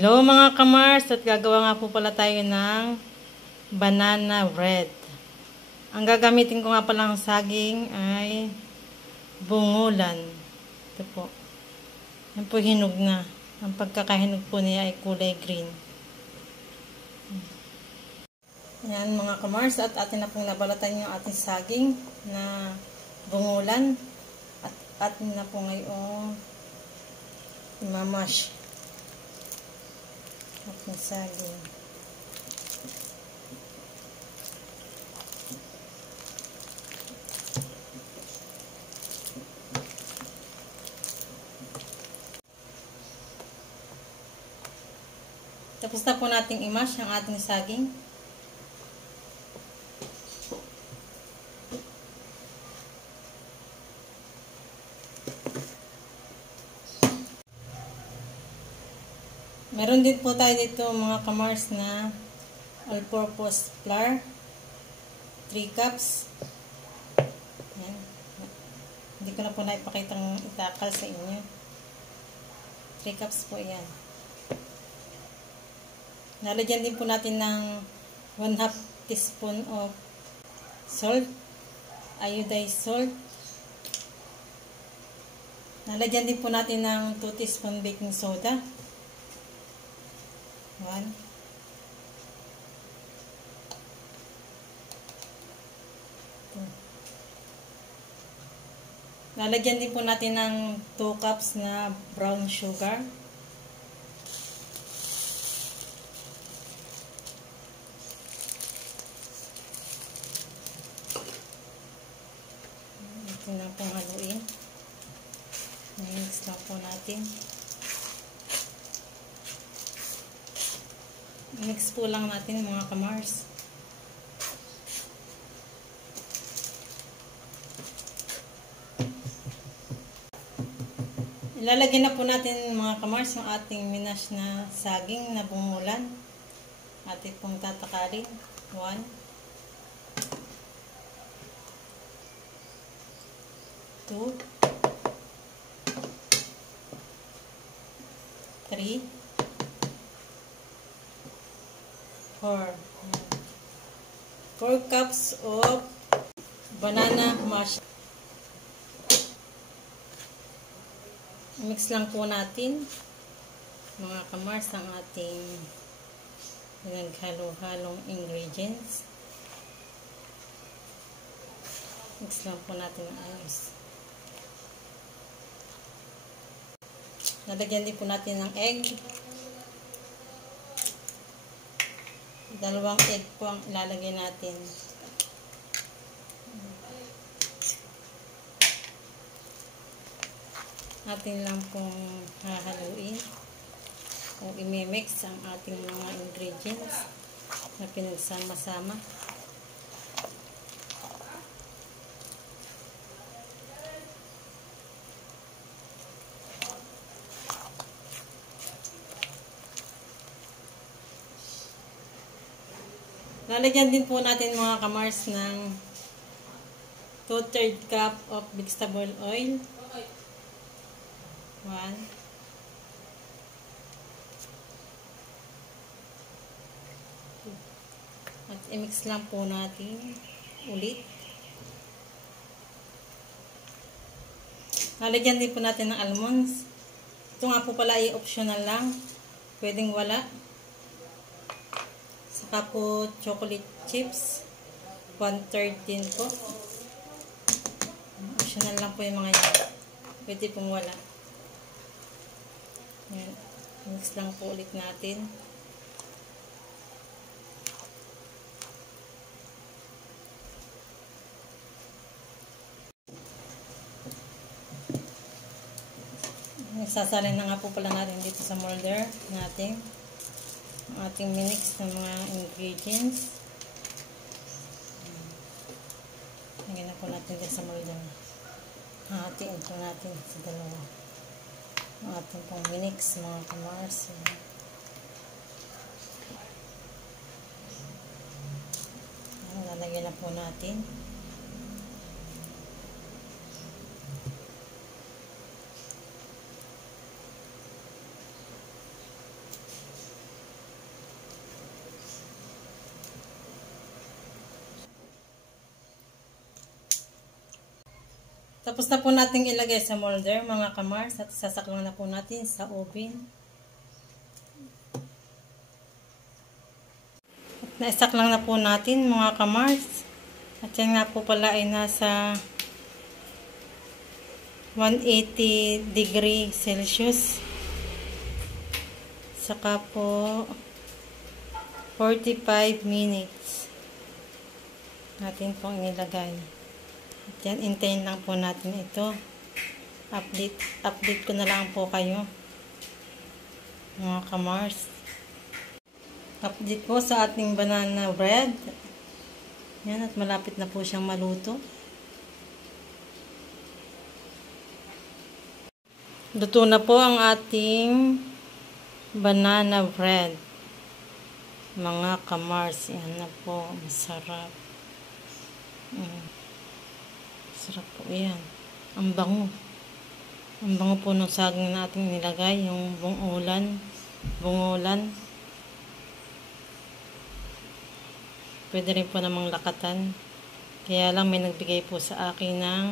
Hello mga kamars, at gagawa nga po pala tayo ng banana bread. Ang gagamitin ko nga palang saging ay bungulan. Ito po. Yan po hinog na. Ang pagkakahinog po niya ay kulay green. Yan mga kamars, at atin na pong nabalatan yung ating saging na bungulan. At atin na po ngayong imamash ating saging. Tapos na po nating i-mash ang ating saging. Meron din po tayo dito mga kamars na all-purpose flour. 3 cups. Ayan. Hindi ko na po naipakitang itakal sa inyo. 3 cups po yan. Nalagyan din po natin ng 1/2 teaspoon of salt. Iodized salt. Nalagyan din po natin ng 2 teaspoon baking soda. 1. Lalagyan din po natin ng 2 cups na brown sugar. Ito na pong haluin. Mix lang po natin. Mix po lang natin mga kamars. Ilalagay na po natin mga kamars yung ating minash na saging na bungulan. Ating pong tatakarin. 1, 2, 3, 4 cups of banana mash. Mix lang po natin mga kamars ang ating naghalo-halong ingredients. Mix lang po natin ang ayos. Nalagyan din po natin ng egg. 2 egg po ang ilalagay natin. Atin lang pong hahaluin o imimix ang ating mga ingredients na pinagsama-sama. Lalagyan din po natin mga kamars ng 2/3 cup of vegetable oil. 1. At i-mix lang po natin ulit. Lalagyan din po natin ng almonds. Ito nga po pala ay optional lang. Pwedeng wala. Saka po chocolate chips. 1/3 din po. Optional lang po yung mga yan. Pwede pong wala. Yan. Mix lang po ulit natin. Sasalin na nga po pala natin dito sa molder natin ang ating minix ng mga ingredients. Lagyan na po natin dito sa molder. Hatiin po natin sa dalawa ang ating pong minix mga kamars. Lalagyan na po natin. Tapos na po natin ilagay sa molder mga kamars at sasaklang na po natin sa oven. At naisaklang na po natin mga kamars. At yan nga po pala ay nasa 180 degree Celsius. Saka po 45 minutes natin pong inilagay. At yan, hintayin lang po natin ito. Update ko na lang po kayo mga kamars. Update po sa ating banana bread. Yan, at malapit na po siyang maluto. Luto na po ang ating banana bread. Mga kamars, yan na po. Masarap. Masarap po yan. Ang bango. Ang bango po ng saging na ating nilagay. Yung bungulan. Pwede rin po namang lakatan. Kaya lang may nagbigay po sa akin ng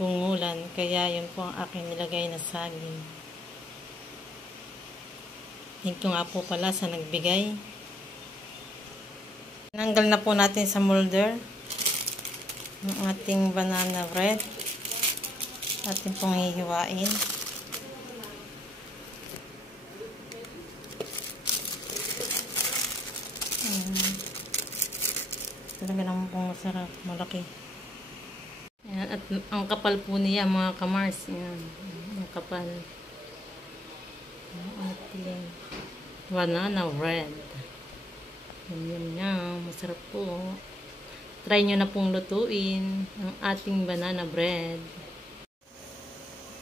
bungulan. Kaya yun po ang aking nilagay na saging. Ito nga po pala sa nagbigay. Tinanggal na po natin sa molder ang ating banana bread. Atin pong hihiwain. Talaga naman pong masarap. Malaki. Ayan, at ang kapal po niya mga kamars. Ayan, ang kapal. Ang ating banana bread. Yum. Masarap po. Try nyo na pong lutuin ang ating banana bread.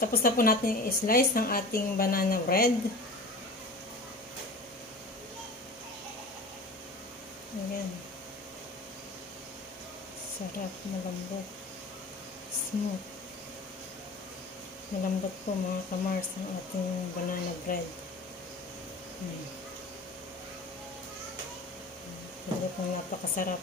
Tapos na po natin i-slice ang ating banana bread. Ayan. Sarap, malambot. Smooth. Malambot po mga kamars ang ating banana bread. Pwede pong napakasarap.